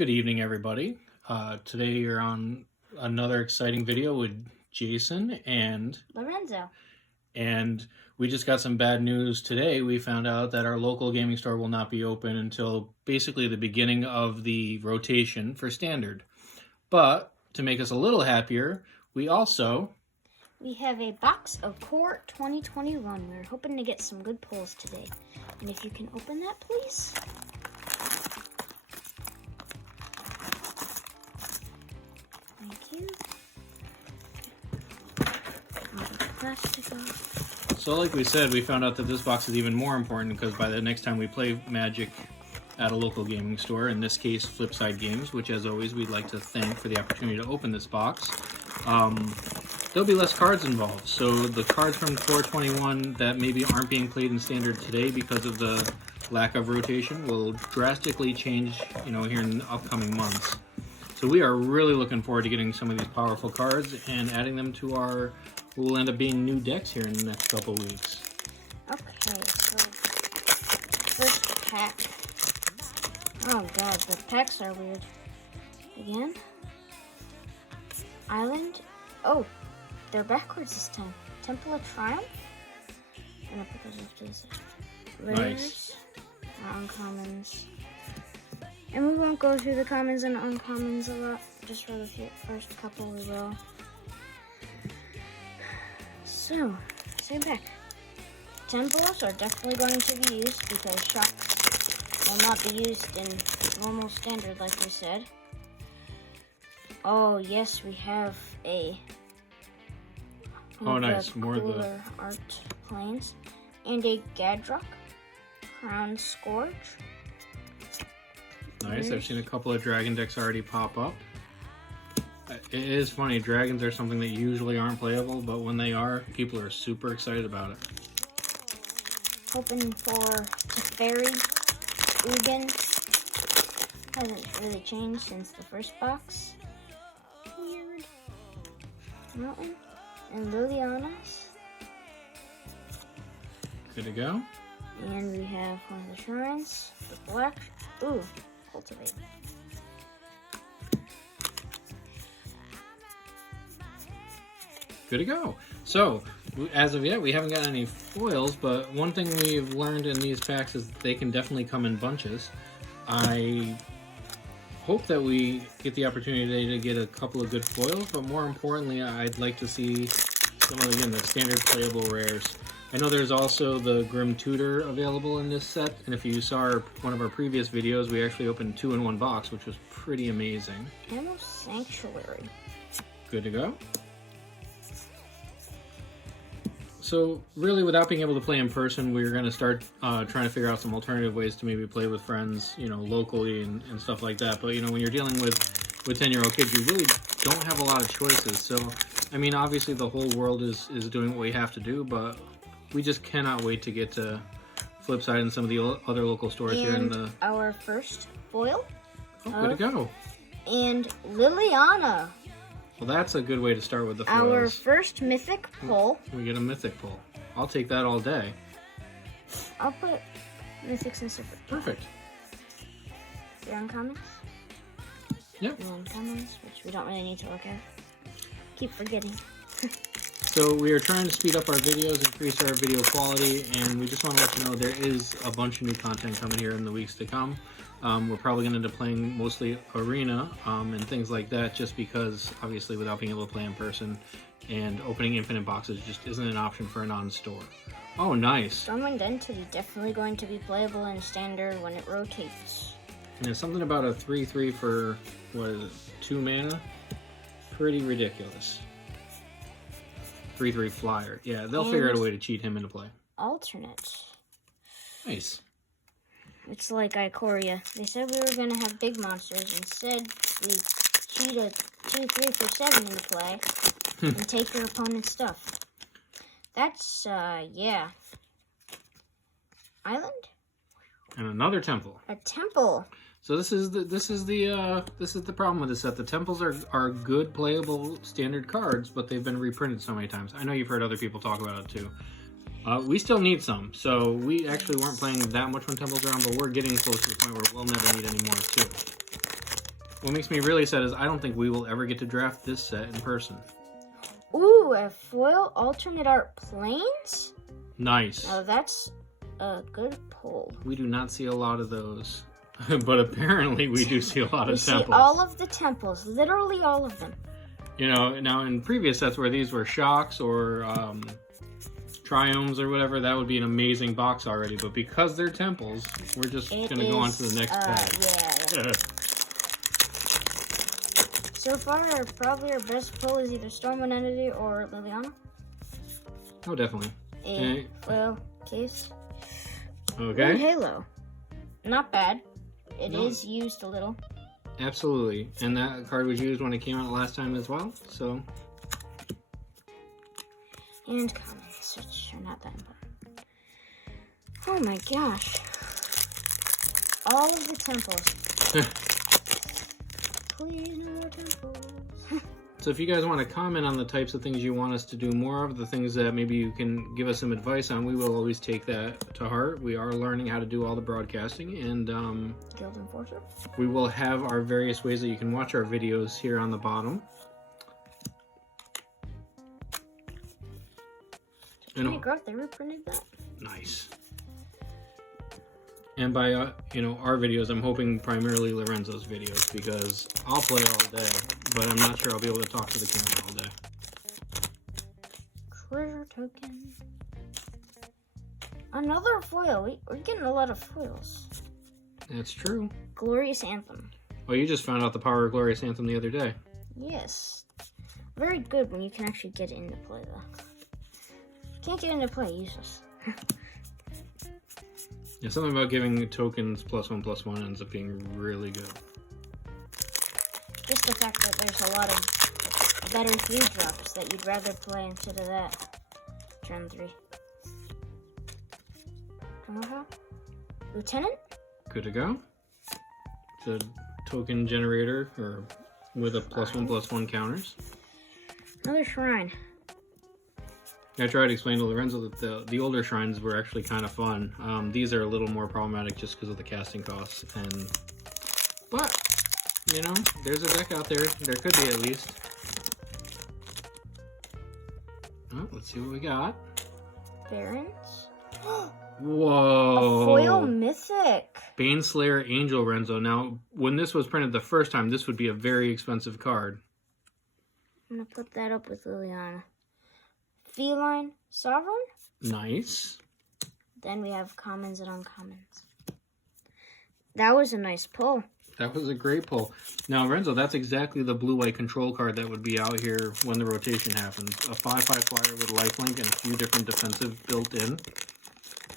Good evening, everybody. Today you're on another exciting video with Jason and Renzo. And we just got some bad news today. We found out that our local gaming store will not be open until basically the beginning of the rotation for Standard. But to make us a little happier, we have a box of Core 2021. We're hoping to get some good pulls today. And if you can open that, please. Thank you. All the plastic off. So like we said, we found out that this box is even more important because by the next time we play Magic at a local gaming store, in this case Flipside Games, which as always we'd like to thank for the opportunity to open this box, there'll be less cards involved. So the cards from Core 21 that maybe aren't being played in Standard today because of the lack of rotation will drastically change, here in the upcoming months. So we are really looking forward to getting some of these powerful cards and adding them to our, what will end up being new decks here in the next couple weeks. Okay, so first pack. Oh god, the packs are weird. Again? Island? Oh, they're backwards this time. Temple of Triumph? I'm gonna put those after this. Nice. Uncommons. And we won't go through the commons and uncommons a lot. Just for the first couple we will. So, same pack. Temples are definitely going to be used because shocks will not be used in normal Standard like we said. Oh yes, we have a nice, more of the art planes. And a Gadrock, Crown Scourge. Nice, I've seen a couple of dragon decks already pop up. It is funny, dragons are something that usually aren't playable, but when they are, people are super excited about it. Hoping for Teferi, Ugin. Hasn't really changed since the first box. Weird. Mountain. And Liliana's. Good to go. And we have one of the shrines. The black. Ooh, Cultivate. Good to go. So, as of yet, we haven't got any foils, but one thing we've learned in these packs is that they can definitely come in bunches. I hope that we get the opportunity today to get a couple of good foils, but more importantly, I'd like to see some of, again, the standard playable rares. I know there's also the Grim Tutor available in this set, and if you saw one of our previous videos, we actually opened 2 in 1 box, which was pretty amazing. Ammo Sanctuary. Good to go. So really, without being able to play in person, we're going to start trying to figure out some alternative ways to maybe play with friends, locally and stuff like that. But, when you're dealing with 10-year-old kids, you really don't have a lot of choices. So, I mean, obviously the whole world is doing what we have to do, but we just cannot wait to get to Flipside and some of the other local stores and here in the... our first foil. Oh, good to go. And Liliana. Well, that's a good way to start with the foils. Our first mythic pull. We get a mythic pull. I'll take that all day. I'll put mythics in separate. Perfect. The uncommons? Yep. The uncommons, which we don't really need to look at. Keep forgetting. So we are trying to speed up our videos, increase our video quality, and we just want to let you know there is a bunch of new content coming here in the weeks to come. We're probably going to end up playing mostly Arena and things like that, just because, obviously, without being able to play in person, and opening infinite boxes just isn't an option for a non-store. Oh, nice. Storm Identity definitely going to be playable in Standard when it rotates. And there's something about a 3/3 for, what is it, 2 mana? Pretty ridiculous. 3/3 flyer. Yeah, they'll figure out a way to cheat him into play. Alternate. Nice. It's like Ikoria. They said we were going to have big monsters. Instead, we cheat a 2/3 for 7 into play and take your opponent's stuff. That's, yeah. Island? And another temple. A temple. So this is the problem with this set. The temples are good playable standard cards, but they've been reprinted so many times. I know you've heard other people talk about it too. We still need some, so we actually weren't playing that much when temples are on, but we're getting close to the point where we'll never need any more too. what makes me really sad is I don't think we will ever get to draft this set in person. Ooh, a foil alternate art planes? Nice. Now that's a good pull. We do not see a lot of those. But apparently we do see a lot of temples. We see all of the temples, literally all of them. You know, now in previous sets where these were shocks or triomes or whatever, that would be an amazing box already. But because they're temples, we're just going to go on to the next pack. Yeah. So far, probably our best pull is either Stormwind Entity or Liliana. Oh, definitely. A foil case. Okay. And Halo. Not bad. It is used a little. Absolutely. And that card was used when it came out last time as well, so. And comments, which are not that important. Oh my gosh. All of the temples. Please, no more temples. So if you guys want to comment on the types of things you want us to do more of, the things that maybe you can give us some advice on, we will always take that to heart. We are learning how to do all the broadcasting, and Guild Enforcer. we will have our various ways that you can watch our videos here on the bottom. Oh my god, they reprinted that. Nice. And by our videos, I'm hoping primarily Lorenzo's videos, because I'll play all day, but I'm not sure I'll be able to talk to the camera all day. Treasure token. Another foil. We're getting a lot of foils. That's true. Glorious Anthem. Oh, you just found out the power of Glorious Anthem the other day. Yes. Very good when you can actually get it into play, though. Can't get into play, useless. Yeah, something about giving tokens +1/+1 ends up being really good. Just the fact that there's a lot of better 3-drops that you'd rather play instead of that. Turn 3. Lieutenant? Good to go. It's a token generator or with a +1/+1 counters. Another shrine. I tried to explain to Lorenzo that the older shrines were actually kind of fun. These are a little more problematic just because of the casting costs. But, you know, there's a deck out there. There could be at least. Oh, let's see what we got. Barons. Whoa. A foil mythic. Baneslayer Angel Renzo. Now, when this was printed the first time, this would be a very expensive card. I'm going to put that up with Liliana. Feline Sovereign. Nice. Then we have commons and uncommons. That was a nice pull. That was a great pull. Now, Renzo, that's exactly the blue-white control card that would be out here when the rotation happens. A 5/5 flyer with lifelink and a few different defensive built in,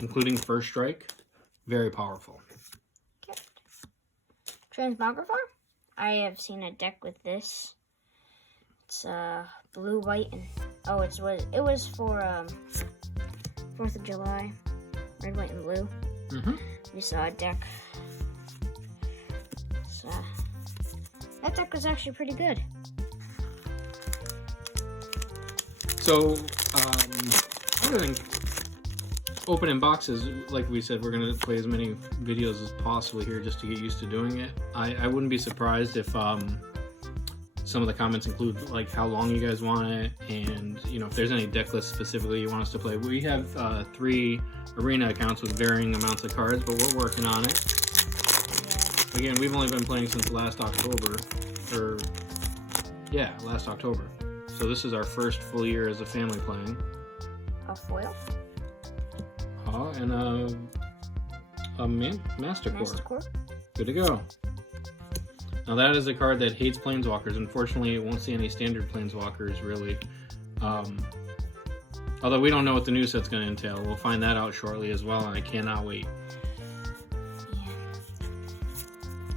including first strike. Very powerful. Okay. Transmographer. I have seen a deck with this. It's blue, white, and it was for 4th of July. Red, white, and blue. We saw a deck. So that deck was actually pretty good. So, other than opening boxes, like we said, we're going to play as many videos as possible here just to get used to doing it. I wouldn't be surprised if some of the comments include like how long you guys want it, and if there's any deck lists specifically you want us to play. We have 3 arena accounts with varying amounts of cards, but we're working on it. Again, we've only been playing since last October, last October. So this is our first full year as a family playing. A foil. And a Master Core. Good to go. Now that is a card that hates Planeswalkers. Unfortunately, it won't see any standard Planeswalkers, really. Although we don't know what the new set's going to entail. We'll find that out shortly as well, and I cannot wait. Yeah.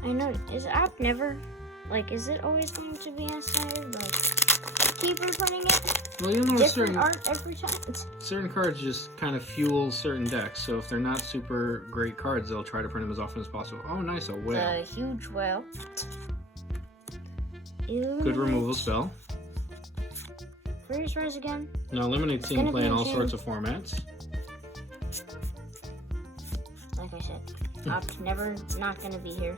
I know. Is it always going to be on standard? Keep reprinting it? Well, you know, different art every time. Certain cards just kind of fuel certain decks. So if they're not super great cards, they'll try to print them as often as possible. Oh, nice, a whale. A huge whale. Good removal spell. Freeze Rise again. Now eliminate scene play in all sorts of formats. Like I said, Opt's never not gonna be here.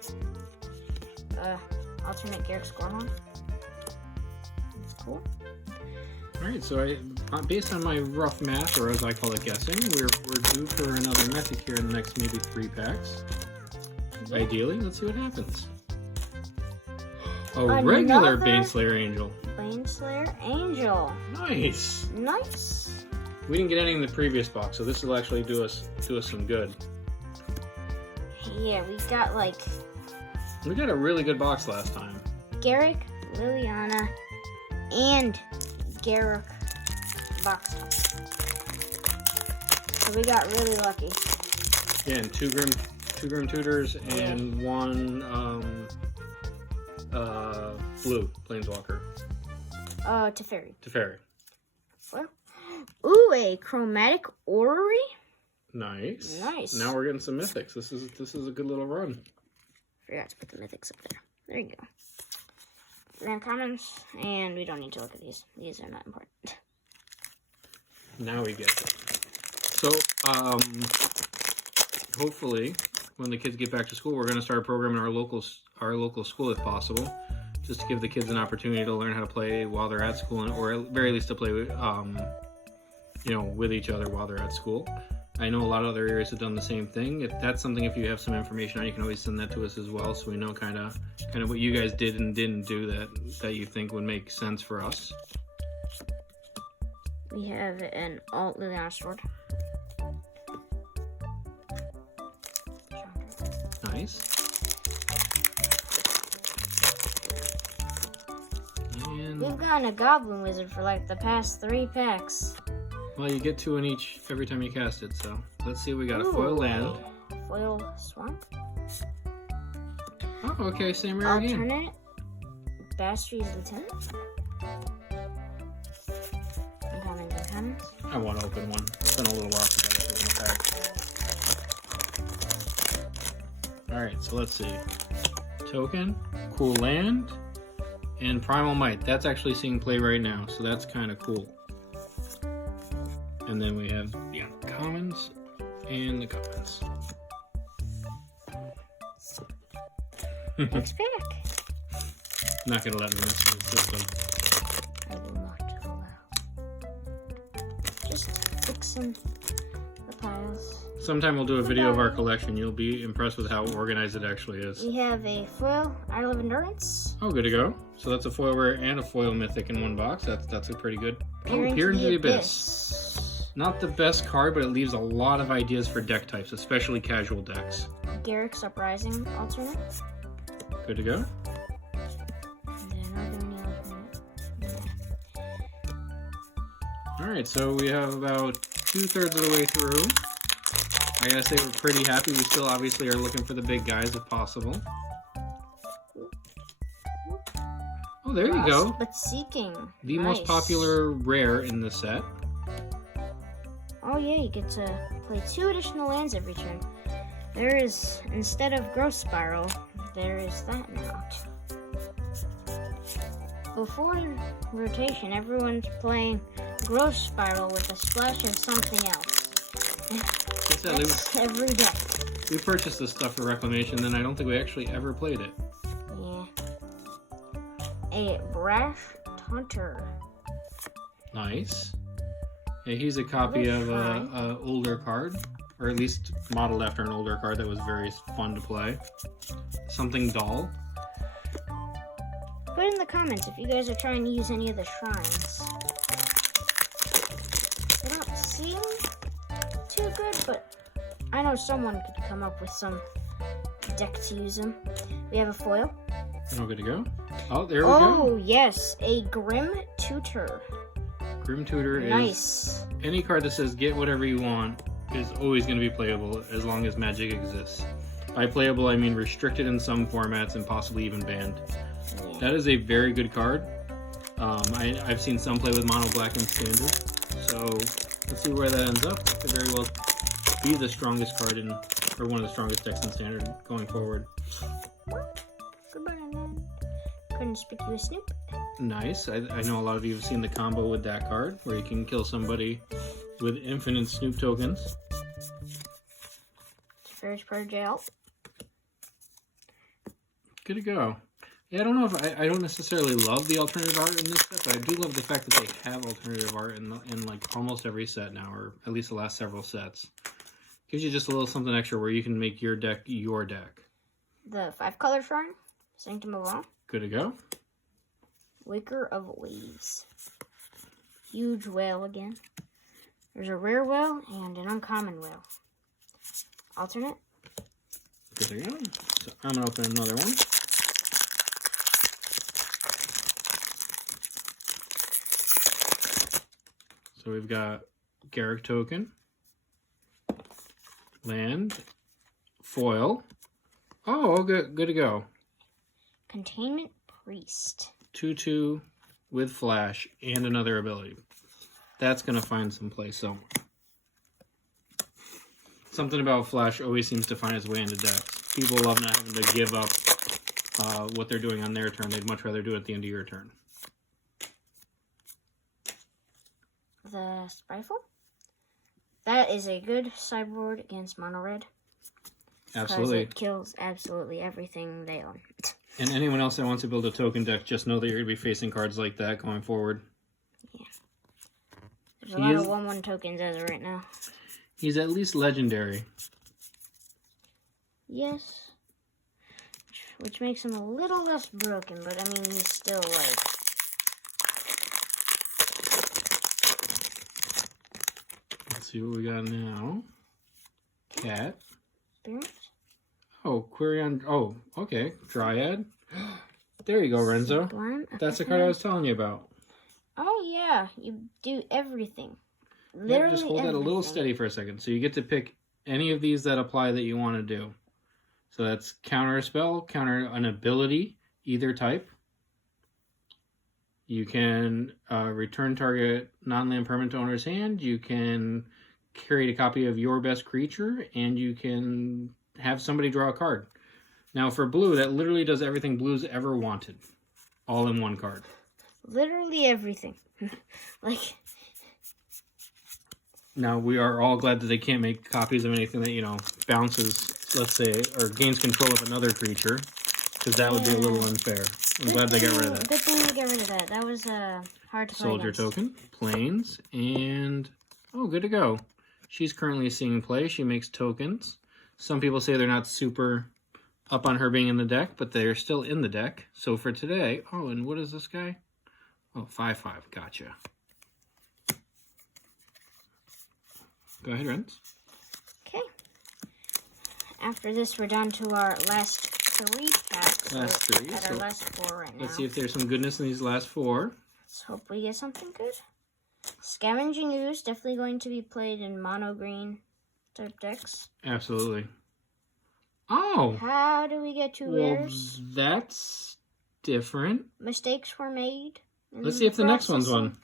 alternate Garrick Scorehorn. That's cool. Alright, so based on my rough math, or as I call it guessing, we're due for another Mythic here in the next maybe 3 packs. Yeah. Ideally, let's see what happens. A regular Baneslayer Angel. Baneslayer Angel. Nice. Nice. We didn't get any in the previous box, so this will actually do us some good. Yeah, We got a really good box last time. Garrick, Liliana, and Garrick box tops. So we got really lucky. Yeah, and two Grim Tutors and one blue Planeswalker. Teferi. Teferi. Well, ooh, a Chromatic Orrery. Nice. Nice. Now we're getting some mythics. This is a good little run. Forgot to put the mythics up there. There you go. Random commons, and we don't need to look at these. These are not important. Now we get it. So, hopefully, when the kids get back to school, we're going to start programming our local school if possible, just to give the kids an opportunity to learn how to play while they're at school, or at very least to play with, with each other while they're at school. I know a lot of other areas have done the same thing. If that's something, if you have some information on, you can always send that to us as well, so we know kind of what you guys did and didn't do that you think would make sense for us. We have an alt Liliana sword. Nice. And We've gotten a Goblin Wizard for like the past 3 packs. well, you get 2 in each every time you cast it, so let's see. We got a foil land. Foil Swamp. Oh, okay, same rare again. Alternate Bastry's Lieutenant. Uncommons. I want to open one. It's been a little while since I opened a pack. Alright, so let's see. Token, cool land, and Primal Might. That's actually seeing play right now, so that's kind of cool. And then we have the uncommons and the commons. Next pack. Not gonna let me miss the system. I will not allow. Just fixing the piles. Sometime we'll do a video of our collection. You'll be impressed with how organized it actually is. We have a foil Idol of Endurance. Oh, good to go. So that's a foil rare and a foil mythic in one box. That's a pretty good. Peer Peer into into the the Abyss. Not the best card, but it leaves a lot of ideas for deck types, especially casual decks. Garrick's Uprising alternate. Good to go. Alright, so we have about 2/3 of the way through. I gotta say we're pretty happy. We still obviously are looking for the big guys if possible. Oh, there you go. But Seeking. The most popular rare in the set. Oh yeah, you get to play 2 additional lands every turn. There is, instead of Growth Spiral, there is that now. Before rotation, everyone's playing Growth Spiral with a splash of something else. That's every deck. We purchased this stuff for Reclamation, then I don't think we actually ever played it. Yeah. A Brash Taunter. Nice. Yeah, he's a copy of an older card, or at least modeled after an older card that was very fun to play. Something dull. Put in the comments if you guys are trying to use any of the shrines. They don't seem too good, but I know someone could come up with some deck to use them. We have a foil. Oh, good to go. Oh, there we go. Oh, yes. A Grim Tutor. Grim Tutor is... Nice. Any card that says get whatever you want is always going to be playable as long as Magic exists. By playable, I mean restricted in some formats and possibly even banned. Yeah. That is a very good card. I've seen some play with mono black and standard. So let's see where that ends up. It could very well be the strongest card in, or one of the strongest decks in standard going forward. Goodbye, man. Conspicuous Snoop. Nice. I know a lot of you have seen the combo with that card, where you can kill somebody with infinite Snoop tokens. Teferi's Protege out. Good to go. Yeah, I don't know if I don't necessarily love the alternative art in this set, but I do love the fact that they have alternative art in like almost every set now, or at least the last several sets. Gives you just a little something extra where you can make your deck your deck. The 5-color shrine, Sanctum of All. Good to go. Waker of Waves. Huge whale again. There's a rare whale and an uncommon whale. Alternate. Good to go. So I'm gonna open another one. So we've got Garrick token, land, foil. Oh, good to go. Containment Priest. 2/2 with flash and another ability. That's gonna find some place somewhere. Something about flash always seems to find its way into decks. People love not having to give up what they're doing on their turn. They'd much rather do it at the end of your turn. The Spyful. That is a good sideboard against mono red. Absolutely. Because it kills absolutely everything they own. And anyone else that wants to build a token deck, just know that you're going to be facing cards like that going forward. Yeah. There's a lot of 1/1 tokens as of right now. He's at least legendary. Yes. Which makes him a little less broken, but I mean, he's still like... Let's see what we got now. Cat. Spirit? Oh, query on... Oh, okay. Dryad. There you go, Renzo. Sublime. That's the card I was telling you about. Oh, yeah. You do everything. Yeah, Literally just hold that a little steady for a second. So you get to pick any of these that apply that you want to do. So that's counter a spell, counter an ability, either type. You can return target non-land permanent owner's hand. You can create a copy of your best creature, and you can have somebody draw a card. Now for blue, that literally does everything blue's ever wanted. All in one card. Literally everything. Like... Now, we are all glad that they can't make copies of anything that, you know, bounces, let's say, or gains control of another creature, because that would be a little unfair. I'm glad they got rid of that. Good thing they got rid of that. That was hard to fight Soldier against. token, planes, and... Oh, good to go. She's currently seeing play. She makes tokens. Some people say they're not super up on her being in the deck, but they're still in the deck. So for today... Oh, and what is this guy? Oh, 5/5. Gotcha. Go ahead, Renz. Okay. After this, we're down to our last 3 packs. Last 3. At So our last 4 right now. let's see if there's some goodness in these last 4. Let's hope we get something good. Scavenging Ooze, definitely going to be played in mono green type decks. Absolutely. Oh! How do we get 2 rares? That's different. Mistakes were made. Let's see if the next one's one.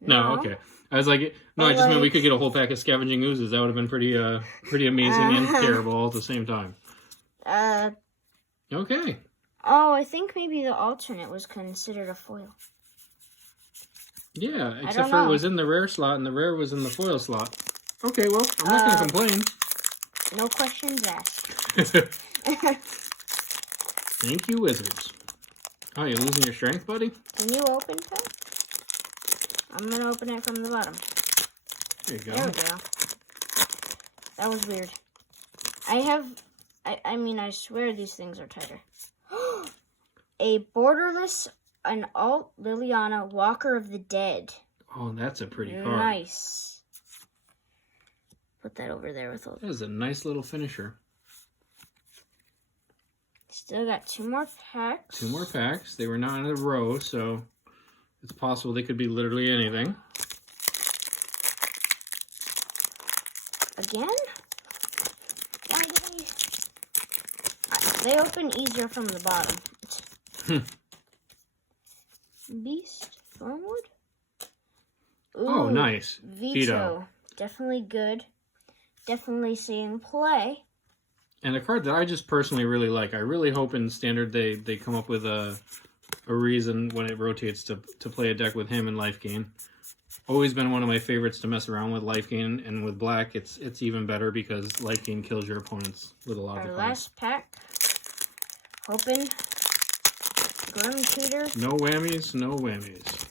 No, okay. I was like, no, I just meant we could get a whole pack of Scavenging Oozes. That would have been pretty amazing and terrible all at the same time. Okay. Oh, I think maybe the alternate was considered a foil. Yeah, except for it was in the rare slot and the rare was in the foil slot. Okay, well, I'm not going to complain. No questions asked. Thank you, Wizards. Oh, you're losing your strength, buddy? Can you open it? I'm going to open it from the bottom. There you go. There we go. That was weird. I mean, I swear these things are tighter. A borderless, an alt Liliana, Walker of the Dead. Oh, that's a pretty card. Nice. Put that over there with all. That is a nice little finisher. Still got 2 more packs. 2 more packs. They were not in a row, so it's possible they could be literally anything. Again? Why do they open easier from the bottom. Beast, Thornwood. Ooh, Oh, nice. Veto. Definitely good. Definitely seeing play. And a card that I just personally really like. I really hope in Standard they come up with a reason when it rotates to play a deck with him and Life Gain. Always been one of my favorites to mess around with Life Gain, and with Black it's even better because Life Gain kills your opponents with a lot of Our the cards. last pack. Hoping Grim Tutor. No whammies, no whammies.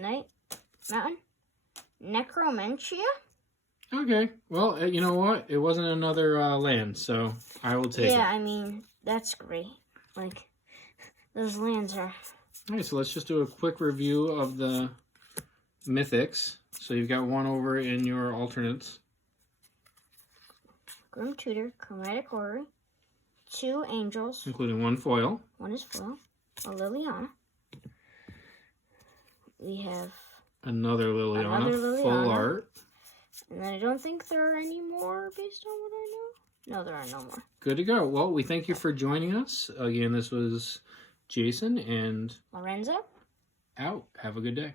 Night Mountain. Necromentia. Okay, well, you know what? It wasn't another land, so I will take it. Yeah, I mean, that's great. Like, those lands are... Alright, so let's just do a quick review of the mythics. So you've got one over in your alternates. Grim Tutor, Chromatic Orrery, 2 Angels. Including one foil. One is foil. A Liliana. We have... Another Liliana. Full art. And then I don't think there are any more based on what I know. No, there are no more. Good to go. Well, we thank you for joining us. Again, this was Jason and Renzo. Out. Have a good day.